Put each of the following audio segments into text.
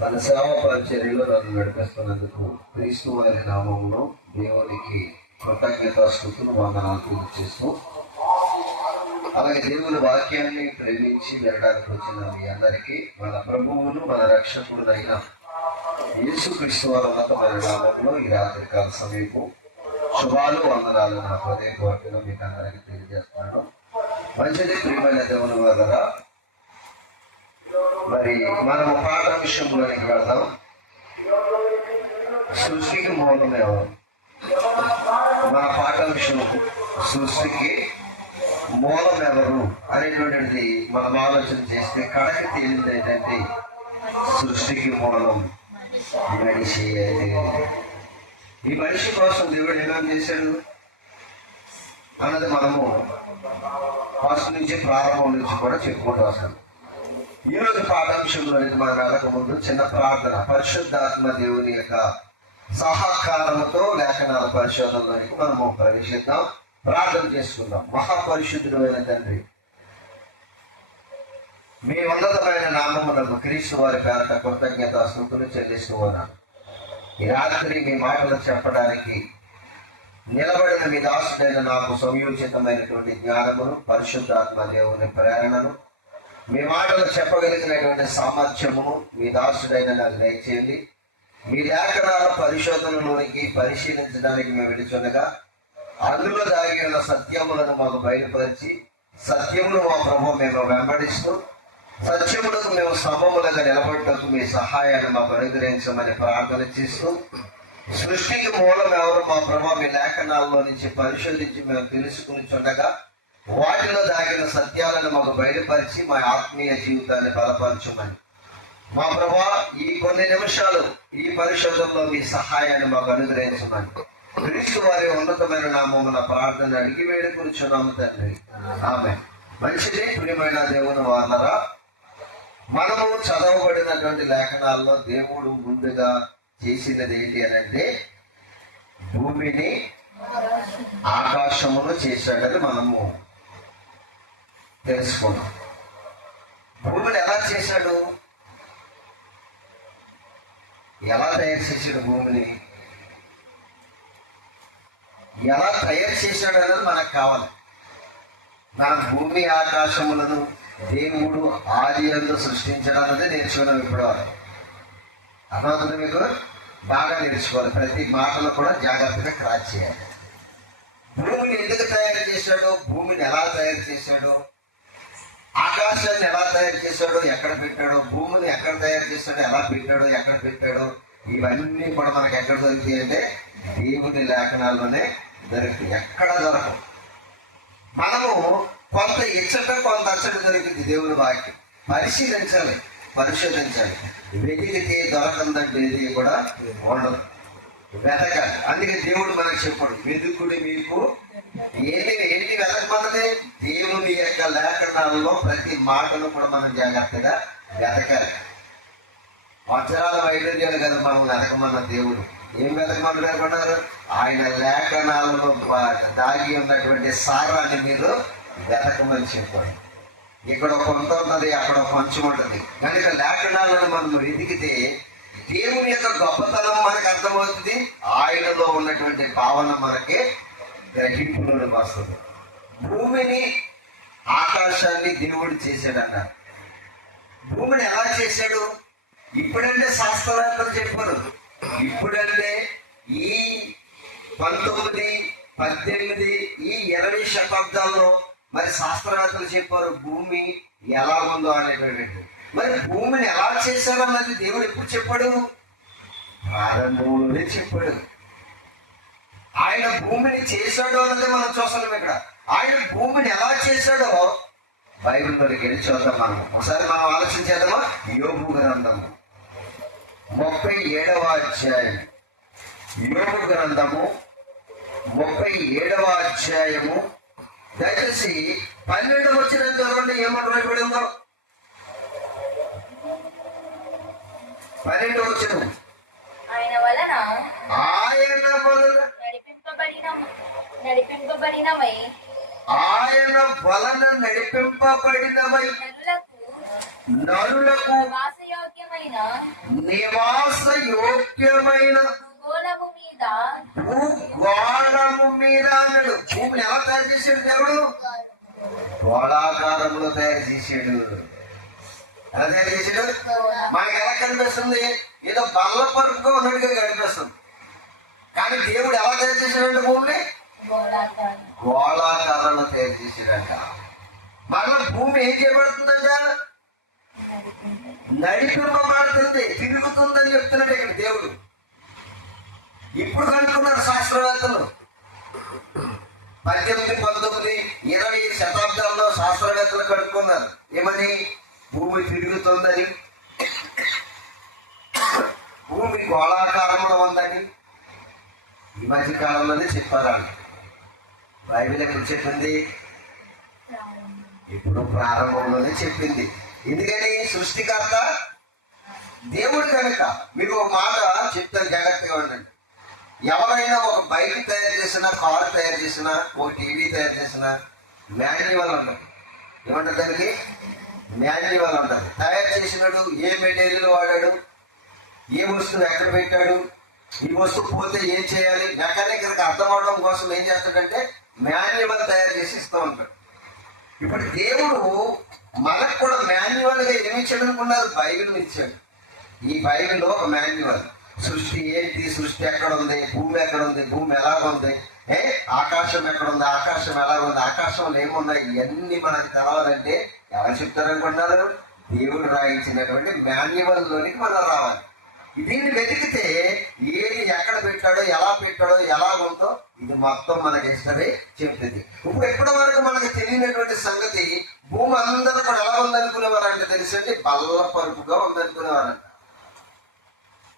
తన సేవా పరిచర్యలో నన్ను నడిపిస్తున్నందుకు క్రీస్తు వారి నామంలో దేవునికి కృతజ్ఞతాస్తుతులు వందనాలు తెలియజేస్తూ, అలాగే దేవుని వాక్యాన్ని ప్రేమించి వినడానికి వచ్చిన మీ అందరికీ మన ప్రభువును మన రక్షకుడునైన యేసుక్రీస్తు వారి ఉన్నతమైన నామంలో ఈ రాత్రికాల సమీపం శుభాలు వందనాలు నా హృదయపూర్వకంగా మీకు అందరికీ తెలియజేస్తున్నాను. మంచిది ప్రియమైన దేవుని వల్ల మరి మనము పాఠ విషయంలోనికి వెళ్దాం. సృష్టికి మూలం ఎవరు? మన పాఠ విషయం సృష్టికి మూలం ఎవరు అనేటువంటిది మనం ఆలోచన చేస్తే కడకి తేలింది ఏంటంటే సృష్టికి మూలం మనిషి. ఈ మనిషి కోసం దేవుడు ఏమేమి చేశాడు అన్నది మనము ఫస్ట్ నుంచి ప్రారంభం నుంచి కూడా చెప్పుకుంటూ వస్తాం. ఈ రోజు పాఠాంశంలోనికి మనం వెళ్ళక ముందు చిన్న ప్రార్థన. పరిశుద్ధాత్మ దేవుని యొక్క సహకారంతో లేఖనాల పరిశోధనలోనికి మనము ప్రవేశిద్దాం. ప్రార్థన చేసుకుందాం. మహాపరిశుద్ధుడు అయిన తండ్రి, మీ ఉన్నతమైన నామమునకు క్రీస్తు వారి పేరట కృతజ్ఞతాస్తుతులు చెల్లిస్తూ ఉన్నాను. ఈ రాత్రి మీ మాటలు చెప్పడానికి నిలబడిన మీ దాసుడైన నాకు సంయోచితమైనటువంటి జ్ఞానమును, పరిశుద్ధాత్మ దేవుని ప్రేరణను, మీ మాటలు చెప్పగలిగినటువంటి సామర్థ్యమును మీ దాసుడైన నాకు దయచేయండి. మీ లేఖనాల పరిశోధనలోనికి పరిశీలించడానికి మేము వెళుచుండగా అందులో దాగి ఉన్న సత్యములను మాకు బయలుపరిచి సత్యమును మా ప్రభు మేము వెంబడిస్తూ సత్యములకు మేము స్తంభములుగా నిలబడటకు మీ సహాయాన్ని మాకు అనుగ్రహించమని ప్రార్థన చేస్తూ, సృష్టికి మూలం ఎవరు మా ప్రభు మీ లేఖనాల్లో నుంచి పరిశోధించి మేము తెలుసుకుని చుండగా వాటిలో దాగిన సత్యాలను మాకు బయలుపరిచి మా ఆత్మీయ జీవితాన్ని బలపరచమని మా ప్రభా ఈ కొన్ని నిమిషాలు ఈ పరిశోధనలో మీ సహాయాన్ని మాకు అనుగ్రహించమని క్రీస్తు వారి ఉన్నతమైన నామమున ప్రార్థన అడిగి వేడుకొనుచున్నాము తండ్రి, ఆమేన్. మంచిది ప్రియమైన దేవుని వారలారా, మనము చదవబడినటువంటి లేఖనాల్లో దేవుడు ముందుగా చేసినది ఏంటి అని అంటే భూమిని ఆకాశమును చేశాడని మనము తెలుసుకున్నాం. భూమిని ఎలా చేశాడు? ఎలా తయారు చేశాడు? భూమిని ఎలా తయారు చేశాడు అనేది మనకు కావాలి. మన భూమి ఆకాశములను దేవుడు ఆది యందు సృష్టించడం అనేది నేర్చుకున్నాం. ఇప్పుడు అర్థమవుతుంది మీకు? బాగా నేర్చుకోవాలి. ప్రతి మాటలో కూడా జాగ్రత్తగా క్రాచ్ చేయాలి. భూమిని ఎందుకు తయారు చేశాడు? భూమిని ఎలా తయారు చేశాడు? ఆకాశాన్ని ఎలా తయారు చేశాడో, ఎక్కడ పెట్టాడో, భూమిని ఎక్కడ తయారు చేశాడో, ఎలా పెట్టాడో, ఎక్కడ పెట్టాడో, ఇవన్నీ కూడా మనకు ఎక్కడ దొరుకుతాయి అంటే దేవుని లేఖనాల్లోనే దొరుకుతాయి. ఎక్కడ దొరకవు. మనము కొంత ఇచ్చట కొంత అచ్చట దొరికింది. దేవుని వాక్యం పరిశీలించాలి, పరిశోధించాలి. వెతికితే దొరకందంటే ఏది కూడా ఉండదు. వెతకాలి. అందుకే దేవుడు మనకు చెప్పాడు, వెతుకుడి మీకు ఏంటి వెతకమన్నది. దేవుని యొక్క లేఖనాలలో ప్రతి మాటను కూడా మనం జాగ్రత్తగా వెతకాలి. అక్షరాల వైద్యాలు కదా మనం వెతకమన్న దేవుడు. ఏం వెతకమన్నాడు అనుకున్నారు? ఆయన లేఖనాలలో దాగి ఉన్నటువంటి సారాన్ని మీరు వెతకమని చెప్పాడు. ఇక్కడ కొంత ఉన్నది, అక్కడ కొంచెం ఉంటుంది. కనుక లేఖనాలను మనం వెతికితే దేవుని యొక్క గొప్పతనం మనకు అర్థమవుతుంది. ఆయనలో ఉన్నటువంటి భావన మనకి గ్రహింపులోకి వస్తుంది. భూమిని ఆకాశాన్ని దేవుడు చేశాడన్నారు. భూమిని ఎలా చేశాడు? ఇప్పుడంటే శాస్త్రవేత్తలు చెప్పారు. ఇప్పుడంటే ఈ 19, 18, ఈ 20 శతాబ్దాల్లో మరి శాస్త్రవేత్తలు చెప్పారు భూమి ఎలా ఉందో అనేటువంటి. మరి భూమిని ఎలా చేశారన్నది దేవుడు ఎప్పుడు చెప్పాడు? ప్రారంభంలోనే చెప్పాడు. ఆయన భూమిని చేశాడు అన్నది మనం చూస్తున్నాం. ఇక్కడ ఆయన భూమిని ఎలా చేశాడో బైబిల్లోకి వెళ్ళి చూద్దాం. ఒకసారి మనం ఆలోచించేద్దామా? యోబు గ్రంథము 37వ అధ్యాయం. యోబు గ్రంథము 37వ అధ్యాయము. దయచేసి 12వ వచనం చదవండి. ఏమని రాయబడి ఉందో? 12వ వచనం. ఆయన వలన నడిపింపబడినవై ఆయన వలన నడిపింపబడినవై నరులకు నివాస యోగ్యమైన భూగోళము మీద భూగోళము మీద అన్నాడు. భూమిని ఎలా తయారు చేశాడు దేవుడు? గోళాకారంలో తయారు చేశాడు. ఎలా తయారు చేశాడు? మనకి ఎలా కనిపిస్తుంది? ఏదో బల్ల పరుపుగా ఉన్నట్టుగా కనిపిస్తుంది. కానీ దేవుడు ఎలా తయారు చేశాడంటే భూమిని గోళాకారం. గోళాకారంలో తయారు చేశాడంట. మరలా భూమి ఏం చేయబడుతుందంట? నడిపింపబడుతుంది, తిరుగుతుందని చెప్తున్నాడు ఇక్కడ దేవుడు. ఇప్పుడు కనుక్కున్నారు శాస్త్రవేత్తలు. 18, 19, 20 శతాబ్దాల్లో శాస్త్రవేత్తలు కనుక్కున్నారు. ఏమని? భూమి తిరుగుతుందని, భూమి గోళాకారంలో ఉందని ఈ మధ్య కాలంలోనే చెప్పారు. బైబిల్ ఎప్పుడు చెప్పింది? ఇప్పుడు ప్రారంభంలోనే చెప్పింది. ఎందుకని? సృష్టికర్త దేవుడు కనుక. మీకు ఒక మాట చెప్తాను, జాగ్రత్తగా ఉండండి. ఎవరైనా ఒక బైక్ తయారు చేసినా, కారు తయారు చేసినా, ఒక టీవీ తయారు చేసినా మాన్యువల్ ఉంటుంది. ఏమంటారు దానికి? మాన్యువల్ ఉంటుంది. తయారు చేసినాడు ఏ మెటీరియల్ వాడాడు, ఏ వస్తువు ఎక్కడ పెట్టాడు, ఈ వస్తువు పోతే ఏం చేయాలి, మెకానికల్కి అర్థం అవడం కోసం ఏం చేస్తాడంటే మాన్యువల్ తయారు చేసి ఇస్తూ ఉంటాడు. ఇప్పుడు దేవుడు మనకు కూడా మాన్యువల్ గా ఏమి ఇచ్చాడు అనుకున్నారు? బైబిల్ ఇచ్చాడు. ఈ బైబిల్లో ఒక మాన్యువల్. సృష్టి ఏంటి, సృష్టి ఎక్కడ ఉంది, భూమి ఎక్కడ ఉంది, భూమి ఎలా ఉంది, ఆకాశం ఎక్కడ ఉంది, ఆకాశం ఎలా ఉంది, ఆకాశంలో ఏమున్నాయి, ఇవన్నీ మనకు తెలవాలంటే ఎవరు చెప్తారనుకున్నారు? దేవుడు రాయించినటువంటి మాన్యువల్ లోనికి మనం రావాలి. దీన్ని వెతికితే ఏది ఎక్కడ పెట్టాడో, ఎలా పెట్టాడో, ఎలా ఉందో ఇది మొత్తం మనకి హిస్టరీ చెప్తుంది. ఇప్పుడు ఎప్పటి వరకు మనకు తెలియనటువంటి సంగతి, భూమి అందరూ కూడా ఎలా ఉందనుకునేవారంటే తెలుసండి, బల్ల పరుపుగా ఉందనుకునేవారంట.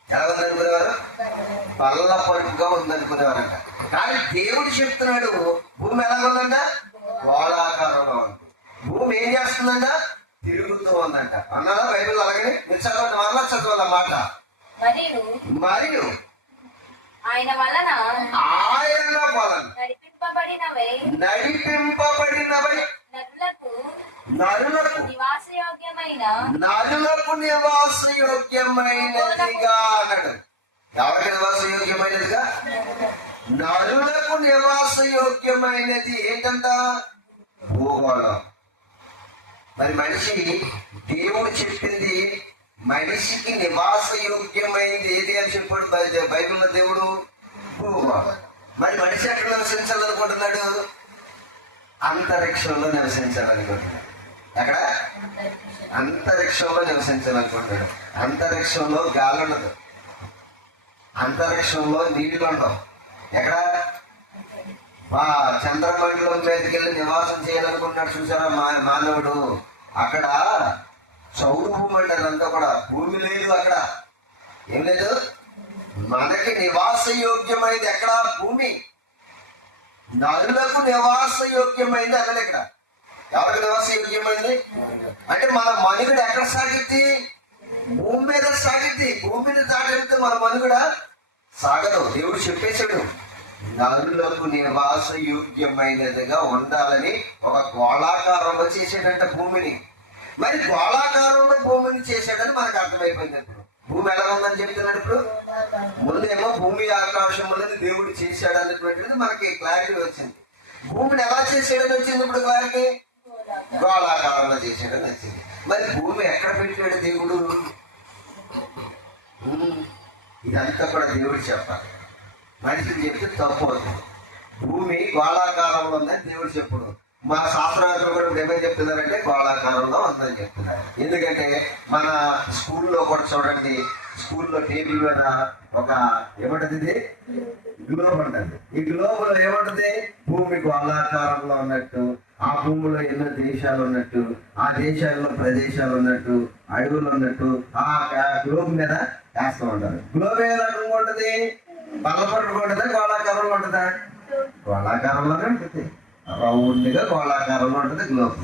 ఎలా ఉందనుకునేవారు? బల్ల పరుపుగా ఉందనుకునేవారంట. కానీ దేవుడు చెప్తున్నాడు భూమి ఎలా ఉందంట? గోళాకారంలో ఉంది. భూమి ఏం చేస్తుందంట? తిరుగుతూ ఉందంట. అన్నారా బైబిల్? అలాగే మీరు చదవండి, మరలా చదవాలి మాట. మరియు ఆయన వలన నడిపింపబడినవై నరులకు నివాసయోగ్యమైనదిగా అన్నాడు. ఎవరికి నివాసయోగ్యమైనదిగా? నరులకు నివాసయోగ్యమైనది ఏంటంట? భూగోళం. మరి మనిషి, దేవుడు చెప్పింది మనిషికి నివాసయోగ్యమైనది ఏది అని చెప్పాడు బైబిల్లో దేవుడు? భూగోళం. మరి మనిషి ఎక్కడ నివసించాలనుకుంటున్నాడు? అంతరిక్షంలో నివసించాలనుకుంటున్నాడు. ఎక్కడ? అంతరిక్షంలో నివసించాలనుకుంటున్నాడు. అంతరిక్షంలో గాలి ఉండదు, అంతరిక్షంలో నీళ్లు ఉండవు. ఎక్కడ? చంద్రమండలం మీదకి వెళ్ళి నివాసం చేయాలనుకుంటున్నాడు చూసారా మానవుడు. అక్కడ చౌడు భూమి అంటారు, అంతా కూడా భూమి లేదు అక్కడ. ఏం లేదు. మనకి నివాస యోగ్యమైంది ఎక్కడ? భూమి. నరులకు నివాస యోగ్యమైంది అక్కడ. ఇక్కడ ఎవరికి నివాస యోగ్యమైంది అంటే మన మనుగడ ఎక్కడ సాగిద్ది? భూమి మీద సాగిద్ది. భూమిని దాటితే మన మనుగడ సాగదు. దేవుడు చెప్పేశాడు నరులకు నివాస యోగ్యమైనదిగా ఉండాలని. ఒక గోళాకారంలో చేసాడంట భూమిని. మరి గోళాకారంలో భూమిని చేశాడని మనకు అర్థమైపోయింది. ఇప్పుడు భూమి ఎలా ఉందని చెప్తున్నాడు. ఇప్పుడు ముందేమో భూమి ఆకాశములని దేవుడు చేశాడు అనేటువంటిది మనకి క్లారిటీ వచ్చింది. భూమిని ఎలా చేసాడని వచ్చింది ఇప్పుడు క్లారిటీ. గోళాకారంలో చేసాడని వచ్చింది. మరి భూమి ఎక్కడ పెట్టాడు దేవుడు? ఇదంతా కూడా దేవుడు చెప్పాలి. మనిషికి చెప్తే తప్పు అవుతుంది. భూమి గోళాకారంలో ఉందని దేవుడు చెప్పుడు. మా శాస్త్రవేత్తలు కూడా ఇప్పుడు ఏమని చెప్తున్నారంటే గోళాకారంలో ఉందని చెప్తున్నారు. ఎందుకంటే మన స్కూల్లో కూడా చూడండి, స్కూల్లో టేబుల్ మీద ఒక ఏమంటది, ఇది గ్లోబ్ ఉంటుంది. ఈ గ్లోబ్ లో ఏమంటది? భూమి గోళాకారంలో ఉన్నట్టు, ఆ భూమిలో ఎన్నో దేశాలు ఉన్నట్టు, ఆ దేశాల్లో ప్రదేశాలు ఉన్నట్టు, అడవులు ఉన్నట్టు ఆ గ్లోబ్ మీద వేస్తూ ఉంటారు. గ్లోబ్ ఏ రకంగా ఉంటుంది? బల్లపట్టు ఉంటుందా, గోళాకారంలో ఉంటుందా? గోళాకారంలోనే ఉంటుంది. రౌండ్ గా గోళాకారంలో ఉంటుంది గ్లోబ్.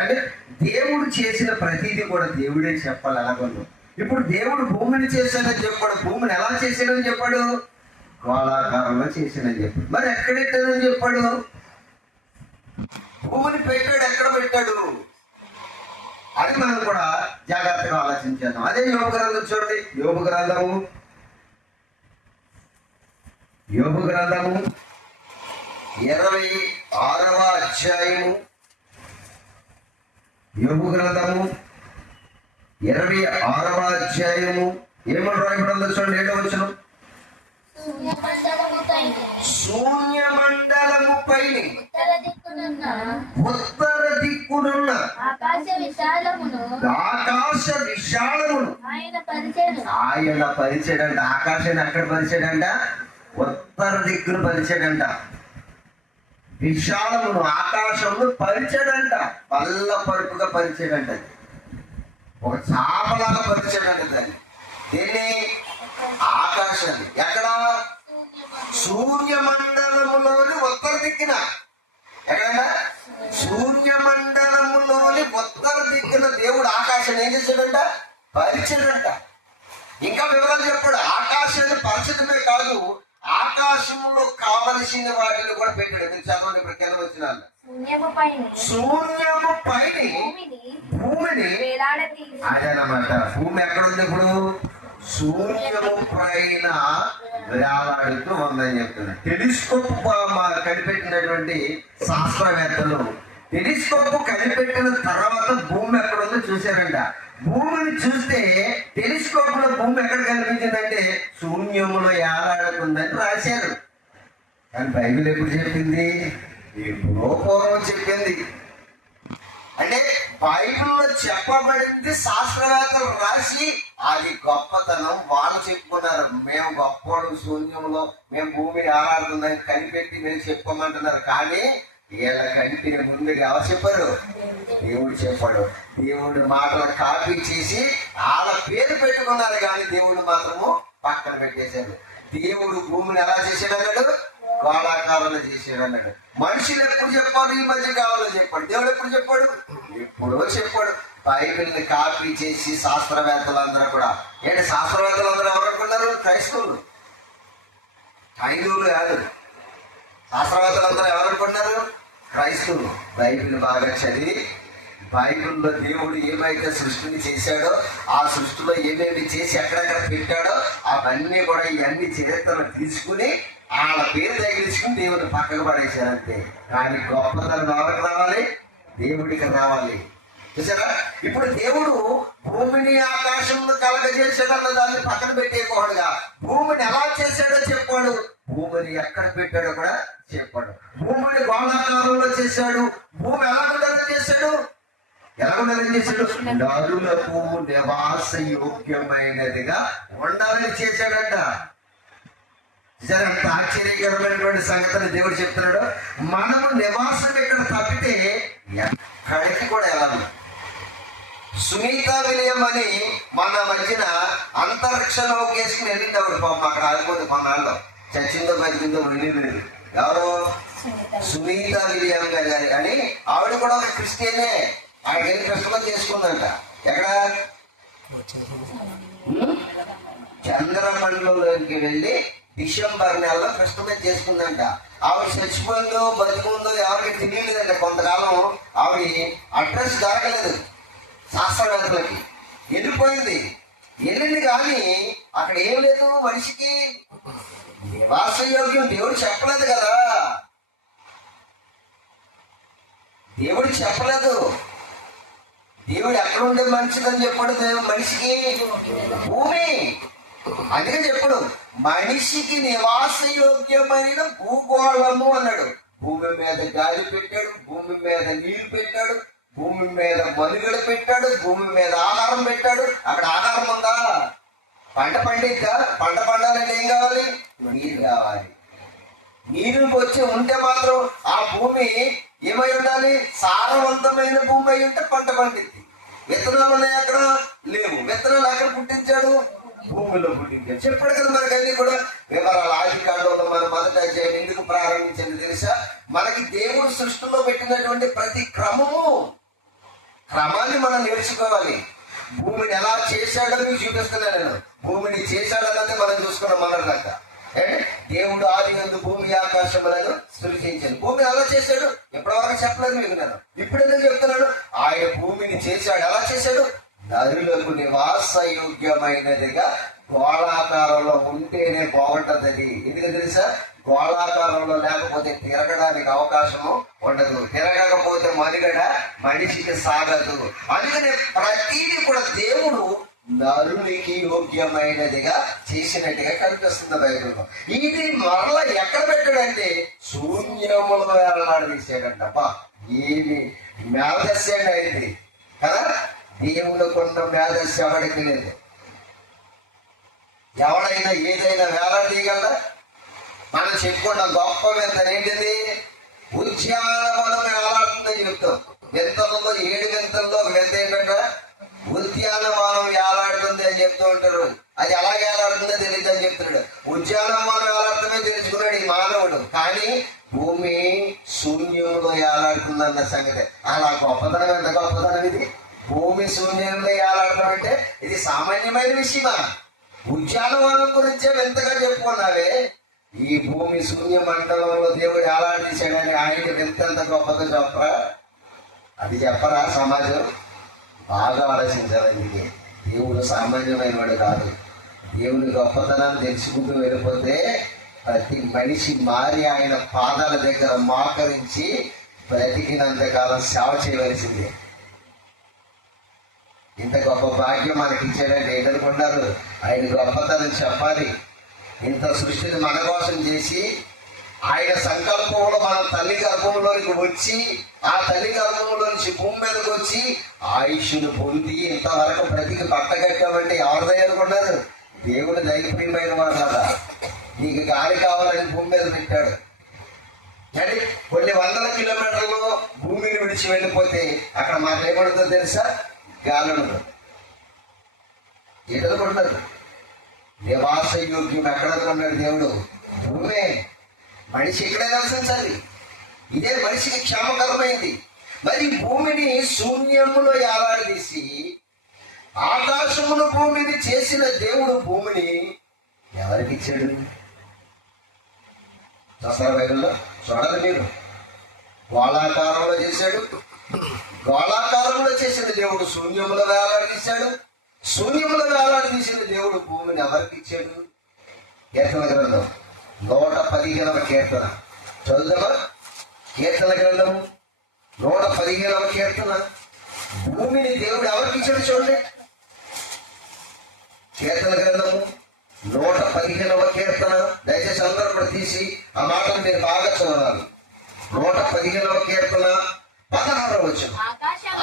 అంటే దేవుడు చేసిన ప్రతిదీ కూడా దేవుడే చెప్పాలి. ఎలాగో ఇప్పుడు దేవుడు భూమిని చేశాడని చెప్పాడు. భూమిని ఎలా చేశాడని చెప్పాడు? గోళాకారంలో చేశాడని చెప్పాడు. మరి ఎక్కడెట్టాడని చెప్పాడు? భూమిని పెట్టాడు. ఎక్కడ పెట్టాడు అది మనం కూడా జాగ్రత్తగా ఆలోచించేద్దాం. అదే యోబు గ్రంథం చూడండి. యోబు గ్రంథము 26వ అధ్యాయము. యోబు గ్రంథము 26వ అధ్యాయము ఏమని రాయబడిందో చూడండి. 7వ వచనం. శూన్యమండలము పైన ఉత్తర దిక్కునున్న ఆకాశ విశాలమును ఆయన పరిచాడంట. ఆకాశాన్ని అక్కడ పరిచాడంట, ఉత్తర దిక్కును పరిచాడంట. విశాలమును ఆకాశమును పరిచాడంట, పల్ల పరుపుగా పరిచాడంట. ఒక చాపలాగా పరిచాడంట దాన్ని. దీన్ని ఆకాశాన్ని ఎక్కడ? సూర్యమండలములోని ఉత్తర దిక్కున. ఎక్కడంట? సూర్యమండలములోని ఉత్తర దిక్కున దేవుడు ఆకాశాన్ని ఏం చేశాడంట? పరిచాడంట. ఇంకా వివరాలు చెప్పాడు. ఆకాశాన్ని పరచడమే కాదు, ఆకాశంలో కావలసిన వాటిని కూడా పెట్టాడు. మీరు చదవండి ఇప్పుడు కింద వచ్చిన శూన్యము పైన భూమిని. అదేనమాట. భూమి ఎక్కడుంది ఇప్పుడు? సూర్యము పైన వేలాడుతూ ఉందని చెప్తున్నారు. టెలిస్కోప్ కనిపెట్టినటువంటి శాస్త్రవేత్తలు టెలిస్కోప్ కనిపెట్టిన తర్వాత భూమి ఎక్కడుందో చూశారంట. భూమిని చూస్తే టెలిస్కోప్ లో భూమి ఎక్కడ కనిపించిందంటే శూన్యములో ఏలాడుతుందని రాశారు. కానీ బైబిల్ ఎప్పుడు చెప్పింది? ఎప్పుడో పూర్వం చెప్పింది. అంటే బైబిల్లో చెప్పబడింది శాస్త్రవేత్తలు రాసి అది గొప్పతనం వాళ్ళు చెప్పుకున్నారు. మేము గొప్పవాడు, శూన్యంలో మేము భూమి ఏలాడుతుందని కనిపెట్టి మేము చెప్పుకోమంటున్నారు. కానీ వీళ్ళ కనిపిన ముందుగా ఎవరు చెప్పారు? దేవుడు చెప్పాడు. దేవుడు మాటలు కాపీ చేసి వాళ్ళ పేరు పెట్టుకున్నారు, కానీ దేవుడు మాత్రము పక్కన పెట్టేశాడు. దేవుడు భూమిని ఎలా చేశాడు అన్నాడు? గోళాకారంలో చేశాడు అన్నాడు. మనుషులు ఎప్పుడు చెప్పాడు? ఈ మధ్య కాలంలో చెప్పాడు. దేవుడు ఎప్పుడు చెప్పాడు? ఎప్పుడో చెప్పాడు. బైబిల్ని కాపీ చేసి శాస్త్రవేత్తలందరూ కూడా శాస్త్రవేత్తలందరూ ఎవరు అనుకున్నారు? క్రైస్తవులు, హైందువులు కాదు. శాస్త్రవేత్తలందరూ ఎవరు అనుకున్నారు? క్రైస్తవులు. బైబిల్ బాగా చదివి బైబిల్లో దేవుడు ఏమైతే సృష్టిని చేశాడో, ఆ సృష్టిలో ఏమేమి చేసి ఎక్కడెక్కడ పెట్టాడో అవన్నీ కూడా ఇవన్నీ చరిత్రలు తీసుకుని వాళ్ళ పేరు తగిలించుకుని దేవుడిని పక్కన పడేశారంతే. కానీ గొప్పతనం ఎవరికి రావాలి? దేవుడికి రావాలి. చూసారా? ఇప్పుడు దేవుడు భూమిని ఆకాశంలో కలగజేశాడన్న దాన్ని పక్కన పెట్టేయకూడదుగా భూమిని ఎలా చేశాడో చెప్పాడు, భూమిని ఎక్కడ పెట్టాడో కూడా చెప్పాడు. భూమిని గోళాకారంలో చేశాడు. భూమి ఎలాగుండాలని చేశాడు? ఎలాగుండాలని చేశాడు? నరులకు నివాస యోగ్యమైనదిగా ఉండాలని చేశాడంట. అంత ఆశ్చర్యకరమైనటువంటి సంగతిని దేవుడు చెప్తున్నాడు. మనము నివాసం ఇక్కడ తప్పితే ఎక్కడికి కూడా వెళ్ళాలి. సునీత విలియం అని మన మధ్యన అంతరిక్షంలో వేసుకుని వెళ్ళింది ఆవిడ. పాపం అక్కడ ఆగిపోతుంది కొన్నాళ్ళు. చచ్చిందో బతికిందో వెళ్ళింది. ఎవరు? సునీత విలియం గారి అని ఆవిడ కూడా ఒక క్రిస్టియనే. ఆవిడ వెళ్ళి క్రిస్టమస్ చేసుకుందంట. ఎక్కడ? చంద్రమండలంలోకి వెళ్ళి డిసెంబర్ నెలలో క్రిస్టమస్ చేసుకుందంట. ఆవిడ చచ్చిపోయిందో బతికుందో ఎవరికి తెలియలేదంట. కొంతకాలం ఆవిడ అడ్రస్ దొరకలేదు శాస్త్రవేత్తలకి. వెళ్ళిపోయింది. వెళ్ళింది కానీ అక్కడ ఏం లేదు. మనిషికి నివాస యోగ్యం దేవుడు చెప్పలేదు కదా. దేవుడు చెప్పలేదు. దేవుడు ఎక్కడ ఉండే మంచిదని చెప్పాడు. మనిషికి భూమి. అందుకే చెప్పడు మనిషికి నివాస యోగ్యమైన భూగోళము అన్నాడు. భూమి మీద గాలి పెట్టాడు, భూమి మీద నీరు పెట్టాడు, భూమి మీద మనుగడ పెట్టాడు, భూమి మీద ఆహారం పెట్టాడు. అక్కడ ఆహారం ఉందా? పంట పండిద్దా? పంట పండాలంటే ఏం కావాలి? నీరు కావాలి. నీరు వచ్చి ఉంటే మాత్రం ఆ భూమి ఏమై ఉండాలి? సారవంతమైన భూమి అయి ఉంటే పంట పండిద్ది. విత్తనాలు ఉన్నాయి అక్కడ? లేవు. విత్తనాలు ఎక్కడ పుట్టించాడు? భూమిలో పుట్టించాడు. చెప్పాడు కదా మనకి అన్ని కూడా వివరాలు. ఆదికాండంలో మనం మొదట అధ్యాయం ఎందుకు ప్రారంభించింది తెలుసా? మనకి దేవుడు సృష్టిలో పెట్టినటువంటి ప్రతి క్రమాన్ని మనం నేర్చుకోవాలి. భూమిని ఎలా చేశాడో మీకు చూపిస్తున్నాను నేను. భూమిని చేశాడన్నది మనం చూసుకున్నాం మొదటి. దేవుడు ఆది యందు భూమి ఆకాశములను సృష్టించాడు. భూమిని ఎలా చేశాడు ఎప్పటి వరకు చెప్పలేదు మీకు నేను. ఇప్పుడు ఎందుకు చెప్తున్నాను? ఆయన భూమిని చేశాడు. ఎలా చేశాడు? నరులకు నివాసయోగ్యమైనదిగా గోళాకారంలో ఉంటేనే బాగుంటది. ఎందుకు తెలుసా? గోళాకారంలో లేకపోతే తిరగడానికి అవకాశము ఉండదు, తిరగకపోతే మనుగడ మనిషికి సాగదు. అందుకనే ప్రతిదీ కూడా దేవుడు నరునికి యోగ్యమైనదిగా చేసినట్టుగా కనిపిస్తుంది బైబిల్లో. ఇది మరలా ఎక్కడ పెట్టాడంటే శూన్యములో వేలాడదీసాడంట. ఏమి మేధస్సు అయింది కదా. దేవుడు కొన్న మేధస్సు ఎవరికి లేదు. ఎవడైనా ఏదైనా వేలాడదీయగలరా? మనం చెప్పుకున్న గొప్ప వింత ఏంటిది? ఉద్యానవనం వేలాడుతుందని చెప్తాం. వింతలలో 7 వింతల్లో ఒక వింత ఏంటంటే ఉద్యానవనం వేలాడుతుంది అని చెప్తూ ఉంటారు. అది ఎలా వేలాడుతుందో తెలియదు అని చెప్తున్నాడు. ఉద్యానవనం వేలాడుతుందో తెలుసుకున్నాడు ఈ మానవుడు. కానీ భూమి శూన్యంలో వేలాడుతుందన్న సంగతి. అలా గొప్పతనం, ఎంత గొప్పతనం ఇది! భూమి శూన్యంలో వేలాడటం అంటే ఇది సామాన్యమైన విషయమా? ఉద్యానవనం గురించే వింతగా చెప్పుకున్నావే. ఈ భూమి శూన్య మండలంలో దేవుడు వేలాడదీశాడని ఆయన వింత గొప్పతో చెప్పరా? అది చెప్పరా సమాజం? బాగా ఆలోచించాలి. దేవుడు సామాన్యమైన వాడు కాదు. దేవుని గొప్పతనాన్ని తెలుసుకుంటూ వెళ్ళిపోతే ప్రతి మనిషి మారి ఆయన పాదాల దగ్గర మోకరించి బ్రతికినంతకాలం సేవ చేయవలసిందే. ఇంత గొప్ప భాగ్యం మనకి ఇచ్చాడంటే ఏదనుకున్నారు? ఆయన గొప్పతనం చెప్పాలి. ఇంత సృష్టిని మన కోసం చేసి ఆయన సంకల్పంలో మన తల్లి గర్భంలోనికి వచ్చి ఆ తల్లి గర్భంలో నుంచి భూమి మీదకి వచ్చి ఆయుష్ను పొంది ఇంతవరకు బ్రతికి పట్టగట్టామంటే ఎవరిదై అనుకున్నారు? దేవుని దైవప్రియమైన వాడు కదా. నీకు గాలి కావాలని భూమి మీద పెట్టాడు. కానీ కొన్ని వందల కిలోమీటర్లు భూమిని విడిచి వెళ్ళిపోతే అక్కడ మాకు ఏమడుతుందో తెలుసా? గాలి ఉండదు. ఎదుర్కొంటారు. నివాస యోగ్యం ఎక్కడ ఉన్నాడు దేవుడు? భూమే. మనిషి ఇక్కడే నివసించాలి. ఇదే మనిషికి క్షేమకరమైంది. మరి భూమిని శూన్యములో ఏలాడదీసి ఆకాశమును భూమిని చేసిన దేవుడు భూమిని ఎవరికి ఇచ్చాడు? చూస్తారా బైబిల్లో? చూడాలి మీరు. గోళాకారంలో చేశాడు. గోళాకారంలో చేసిన దేవుడు శూన్యములో వేలాడదీశాడు. శూన్యములో వేలాడదీసిన దేవుడు భూమిని ఎవరికి ఇచ్చాడు? కీర్తన గ్రంథం 115వ కీర్తన చదువుదామా? కీర్తన గ్రంథము 115వ కీర్తన. భూమిని దేవుడు ఎవరికి ఇచ్చాడు చూడండి. కీర్తన గ్రంథము 115వ కీర్తన. దయచేసి అందరూ కూడా తీసి ఆ మాటను మీరు బాగా చదవాలి. 115వ కీర్తన 16వ వచనం.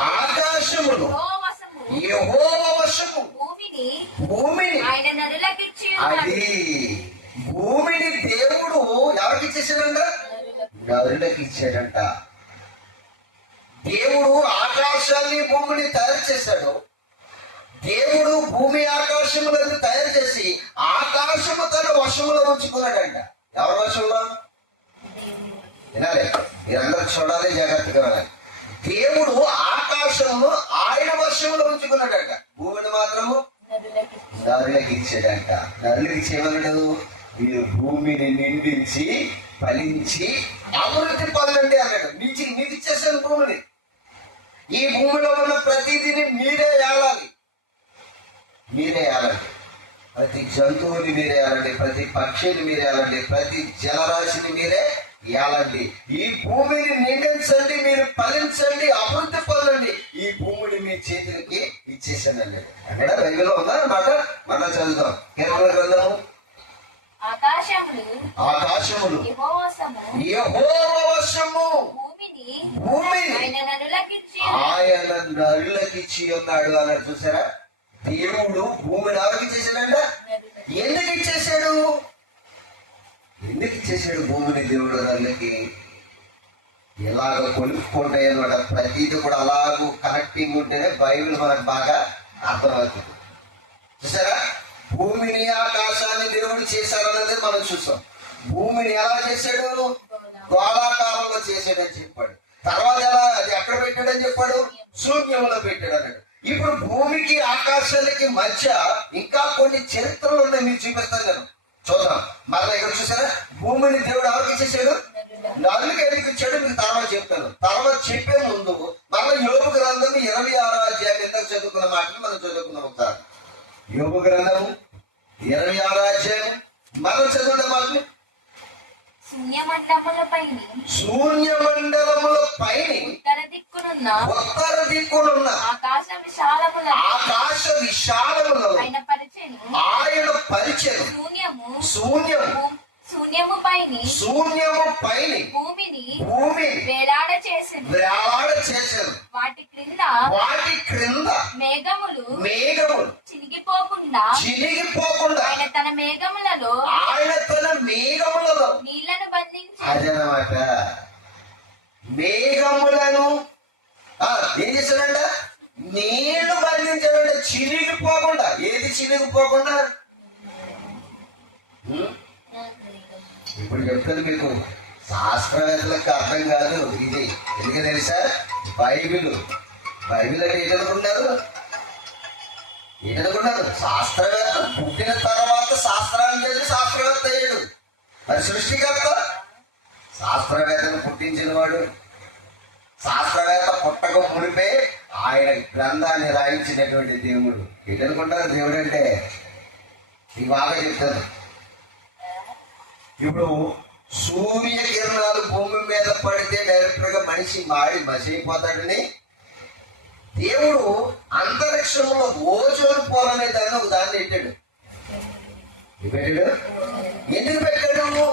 ఆకాశములు యెహోవా వశము, భూమిని అది భూమిని దేవుడు ఎవరికి ఇచ్చేసాడంట? నరులకు ఇచ్చాడంట. దేవుడు ఆకాశాన్ని భూమిని తయారు చేశాడు. దేవుడు భూమి ఆకాశములను తయారు చేసి ఆకాశము తన వశములో ఉంచుకున్నాడంట. ఎవరి వశంలో? వినాలి, మీరందరూ చూడాలి, జాగ్రత్తగా వినాలి. దేవుడు ఆకాశము ఆయన వశంలో ఉంచుకున్నాడంట. భూమిని మాత్రము నరులకు ఇచ్చాడంట. నరులకు ఇచ్చేమన్నాడు? మీరు భూమిని నిండించి ఫలించి అభివృద్ధి పొందండి అన్నాడు. మీకు ఇచ్చేసాను భూమిని. ఈ భూమిలో ఉన్న ప్రతిదిని మీరే ఏలాలి. మీరే ఏలండి. ప్రతి జంతువుని మీరే ఏలండి, ప్రతి పక్షిని మీరే ఏలండి, ప్రతి జలరాశిని మీరే ఏలండి. ఈ భూమిని నిందించండి, మీరు ఫలించండి, అభివృద్ధి పొందండి. ఈ భూమిని మీ చేతులకి ఇచ్చేసానండి. అక్కడ బైబిల్లో ఉందా మాట? మళ్ళా చదువుతాం. కీర్తన గ్రంథము. ఆకాశములు యెహోవా వశము, భూమిని ఆయన నరులకిచ్చి ఉన్నాడు అన్నాడు. చూసారా? దేవుడు భూమిని ఎవరికి ఇచ్చేసాడంట? ఎందుకు ఇచ్చేసాడు? ఎందుకు ఇచ్చేసాడు భూమిని దేవుడు నరులకి? ఇలాగ కొలుపుకుంటాయి అన్నమాట. ప్రతిదీ కూడా అలాగూ కనెక్టింగ్ ఉంటేనే బైబిల్ మనకు బాగా అర్థమవుతుంది. చూసారా? భూమిని ఆకాశాన్ని దేవుడు చేశాడన్నది మనం చూసాం. భూమిని ఎలా చేశాడు? గోళాకారంలో చేశాడని చెప్పాడు. తర్వాత ఎలా అది ఎక్కడ పెట్టాడని చెప్పాడు? శూన్యంలో పెట్టాడు అన్నాడు. ఇప్పుడు భూమికి ఆకాశానికి మధ్య ఇంకా కొన్ని చరిత్రలు ఉన్నాయి, మీకు చూపిస్తాను నేను. చూద్దాం. మరలా ఇక్కడ చూసారా? భూమిని దేవుడు ఎవరికి ఇచ్చేసాడు? అందుకే ఎందుకు చెడు మీకు తర్వాత చెప్తాను. తర్వాత చెప్పే ముందు మనం యోబు గ్రంథం 26వ అధ్యాయం ఎంత చదువుకున్న మాటలు మనం చదువుకున్నాం. ఒకసారి యోబు గ్రంథము 26వ అధ్యాయం మనం చదువుకున్న మాటలు. శూన్యమండలముల పైని ఉత్తర దిక్కునున్న ఆకాశ విశాలములలో ఆయన పరిచెను. శూన్యము పైని భూమిని వేలాడ చేసెను. వాటి క్రింద మేఘములు చినిగిపోకుండా ఆయన తన మేఘములలో నీళ్లను బంధించి అదనమాట. మేఘములను ఏం చేశాడంట? నీళ్లు బంధించాడంటే చినిగిపోకుండా. ఏది చినిగిపోకుండా? ఇప్పుడు చెప్తాను మీకు, శాస్త్రవేత్తలకు అర్థం కాదు ఇది. ఎందుకు తెలుసా? బైబిల్ అంటే ఏంటనుకుంటారు? శాస్త్రవేత్త పుట్టిన తర్వాత శాస్త్రాన్ని చేసి శాస్త్రవేత్త అయ్యాడు. మరి సృష్టికర్త శాస్త్రవేత్తను పుట్టించిన వాడు. శాస్త్రవేత్త పుట్టక మునిపే ఆయన గ్రంథాన్ని రాయించినటువంటి దేవుడు. ఏంటనుకుంటారు దేవుడు అంటే? ఈ బాగా చెప్తాను. ఇప్పుడు సూర్యకిరణాలు భూమి మీద పడితే డైరెక్ట్ గా మనిషి మసిపోతాడని దేవుడు అంతరిక్షంలో ఓజోన్ పొర అనే దాన్ని ఒక దాన్ని పెట్టాడు. ఎందుకు పెట్టాడు?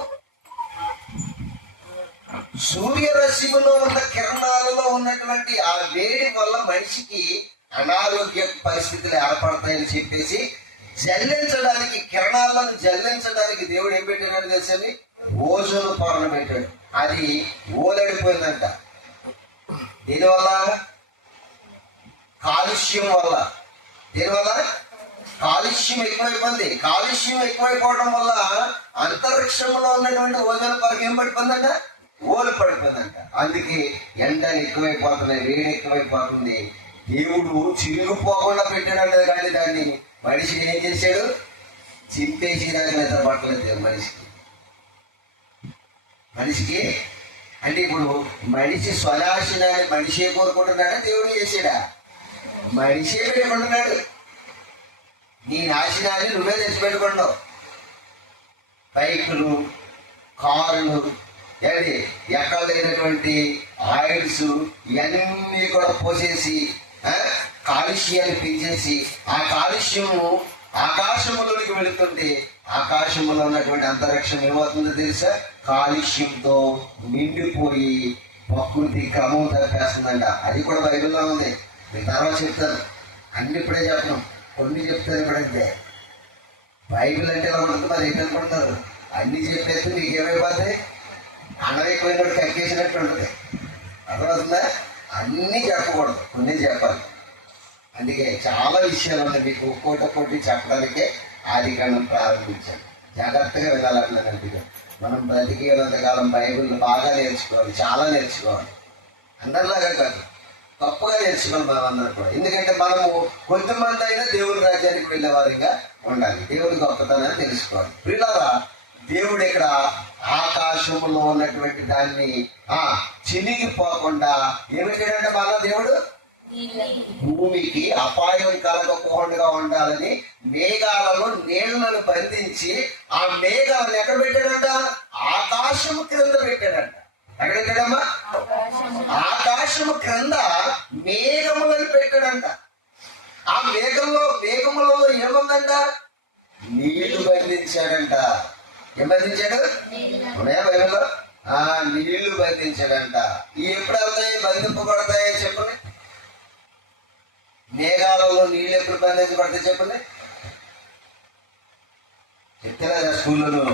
సూర్యరశ్మిలో ఉన్న కిరణాలలో ఉన్నటువంటి ఆ వేడి వల్ల మనిషికి అనారోగ్య పరిస్థితులు ఏర్పడతాయని చెప్పేసి జల్లించడానికి, కిరణాలను జల్లించడానికి దేవుడు ఏం పెట్టాడని తెలిసింది? ఓజోన్ పొరను పెట్టాడు. అది ఓలడిపోయిందంట. దీనివల్ల కాలుష్యం వల్ల. దీనివల్ల కాలుష్యం ఎక్కువైపోయింది. కాలుష్యం ఎక్కువైపోవడం వల్ల అంతరిక్షంలో ఉన్నటువంటి ఓజోన్ పొరకు ఏం పడిపోయిందంట? ఓలు పడిపోయిందంట. అందుకే ఎండలు ఎక్కువైపోతున్నాయి, వేడి ఎక్కువైపోతుంది. దేవుడు చిరిగిపోకుండా పెట్టాడంట. కానీ దాన్ని మనిషిని ఏం చేశాడు? చింపేసి దానికి నిద్ర పట్టలేదు మనిషికి. అంటే ఇప్పుడు మనిషి స్వనాశనాన్ని మనిషే కోరుకుంటున్నాడా? దేవుడు చేసాడా? మనిషే పెట్టుకుంటున్నాడు. నీ నాశనాన్ని నువ్వే తెచ్చిపెట్టుకున్నావు. బైకులు, కారులు, ఎక్కడ లేనటువంటి ఆయిల్స్ ఇవన్నీ కూడా పోసేసి కాలుష్యాన్ని పెంచేసి ఆ కాలుష్యము ఆకాశంలోకి వెళుతుంటే ఆకాశంలో ఉన్నటువంటి అంతరిక్షం ఏమవుతుందో తెలుసా? కాలుష్యంతో నిండిపోయి ప్రకృతి క్రమం తప్పేస్తుందంట. అది కూడా బైబిల్లో ఉంది. మీ తర్వాత చెప్తాను. అన్ని ఇప్పుడే చెప్పను, కొన్ని చెప్తాను ఇప్పుడంటే. బైబిల్ అంటే ఎలా ఉంటుంది మరి ఏంటనుకుంటున్నారు? అన్ని చెప్పేస్తే మీకు ఏమైపోతాయి? అనవైపోయినట్టు కక్కేసినట్టు ఉంటుంది. అర్థమవుతుందా? అన్నీ చెప్పకూడదు, కొన్ని చెప్పాలి. అందుకే చాలా విషయాలు ఉన్నాయి మీకు ఒక్కోటి చెప్పడానికే ఆదికాండం ప్రారంభించాను. జాగ్రత్తగా వెళ్ళాలన్నట్టుగా మనం బ్రతికేంతకాలం బైబిల్ బాగా నేర్చుకోవాలి, చాలా నేర్చుకోవాలి. అందరిలాగా కాదు, తప్పుగా నేర్చుకోవాలి మనం అందరం కూడా. ఎందుకంటే మనము కొంతమంది అయినా దేవుడి రాజ్యానికి వెళ్ళే వారిగా ఉండాలి. దేవుడి గొప్పతనాన్ని తెలుసుకోవాలి. పిల్లరా, దేవుడు ఇక్కడ ఆకాశంలో ఉన్నటువంటి దాన్ని చినిగిపోకుండా ఏమిటంటే మన దేవుడు భూమికి అపాయం కలగకుండా ఉండాలని మేఘాలలో నీళ్లను బంధించి ఆ మేఘాలను ఎక్కడ పెట్టాడంట? ఆకాశము క్రింద పెట్టాడంట. ఎక్కడ పెట్టాడమ్మా? ఆకాశము క్రింద మేఘములను పెట్టాడంట. ఆ మేఘములలో ఏముందంట? నీళ్లు బంధించాడంట. ఏం బంధించాడు? ఉన్నాయా బైబిల్లో? నీళ్లు బంధించాడంట. ఎప్పుడు వెళ్తాయి? బంధింపబడతాయి చెప్పండి. మేఘాలలో నీళ్ళు ఎప్పుడు బంధించబడితే చెప్పండి. చెప్తారా స్కూల్లో?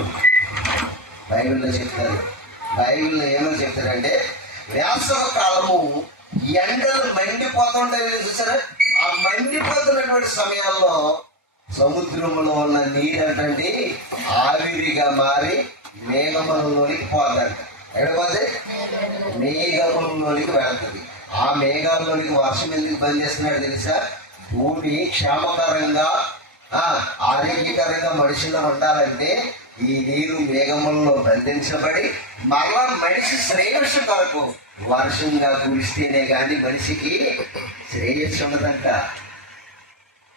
బైబిల్లో చెప్తారు. బైబిల్లో ఏమో చెప్తారంటే వేసవ కాలము ఎండలు మండిపోతుంటాయి చూసారా? ఆ మండిపోతున్నటువంటి సమయాల్లో సముద్రంలో ఉన్న నీరంటే ఆవిరిగా మారి మేఘములలోనికి పోద్దంట. ఎక్కడిపోతే? మేఘములలోనికి వెళ్తుంది. ఆ మేఘాల్లోనికి వర్షం ఎందుకు బంద్ చేస్తున్నాడు తెలుసా? భూమి క్షేమకరంగా ఆరోగ్యకరంగా మనుషుల్లో ఉండాలంటే ఈ నీరు మేఘముల్లో బంధించబడి మరలా మనిషి శ్రేయస్సు కొరకు వర్షంగా కురిస్తేనే గాని మనిషికి శ్రేయస్సు ఉండదంట.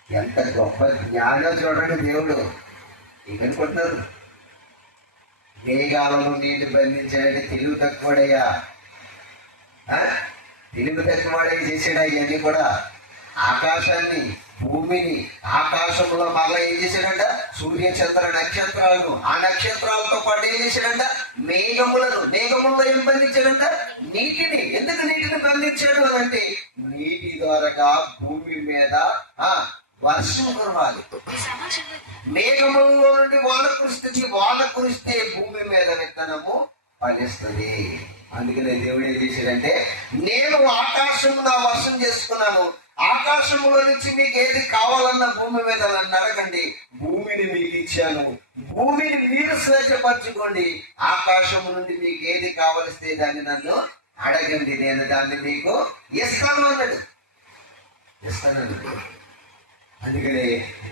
ఎంత గొప్ప జ్ఞానం చూడండి దేవుడు. ఏమనుకుంటున్నారు? మేఘాలను నీళ్లు బంధించాడంటే తెలివి తక్కువడయ్యా, తెలివి తక్కువడై చేసాడా ఇవన్నీ కూడా. ఆకాశాన్ని, భూమిని, ఆకాశంలో మళ్ళా ఏం చేశాడంట? సూర్య చంద్ర నక్షత్రాలను, ఆ నక్షత్రాలతో పాటు ఏం చేశాడంట? మేఘములను. మేఘముల్లో ఏం బంధించాడంట? నీటిని. ఎందుకు నీటిని బంధించాడు అని అంటే నీటి ద్వారా భూమి మీద వర్షం కురవాలి. మేఘములలో నుండి వాన కురిస్తే భూమి మీద విత్తనము ఫలిస్తుంది. అందుకనే దేవుడు ఏం చేశాడంటే, నేను ఆకాశమున వర్షం చేసుకున్నాను, ఆకాశములో నుంచి మీకు ఏది కావాలన్న భూమి మీద నన్ను అడగండి, భూమిని మీకు ఇచ్చాను, భూమిని మీరు స్వేచ్ఛపరచుకోండి, ఆకాశము నుండి మీకు ఏది కావలిస్తే దాన్ని నన్ను అడగండి, నేను దాన్ని మీకు ఇస్తాను అన్నాడు. అందుకనే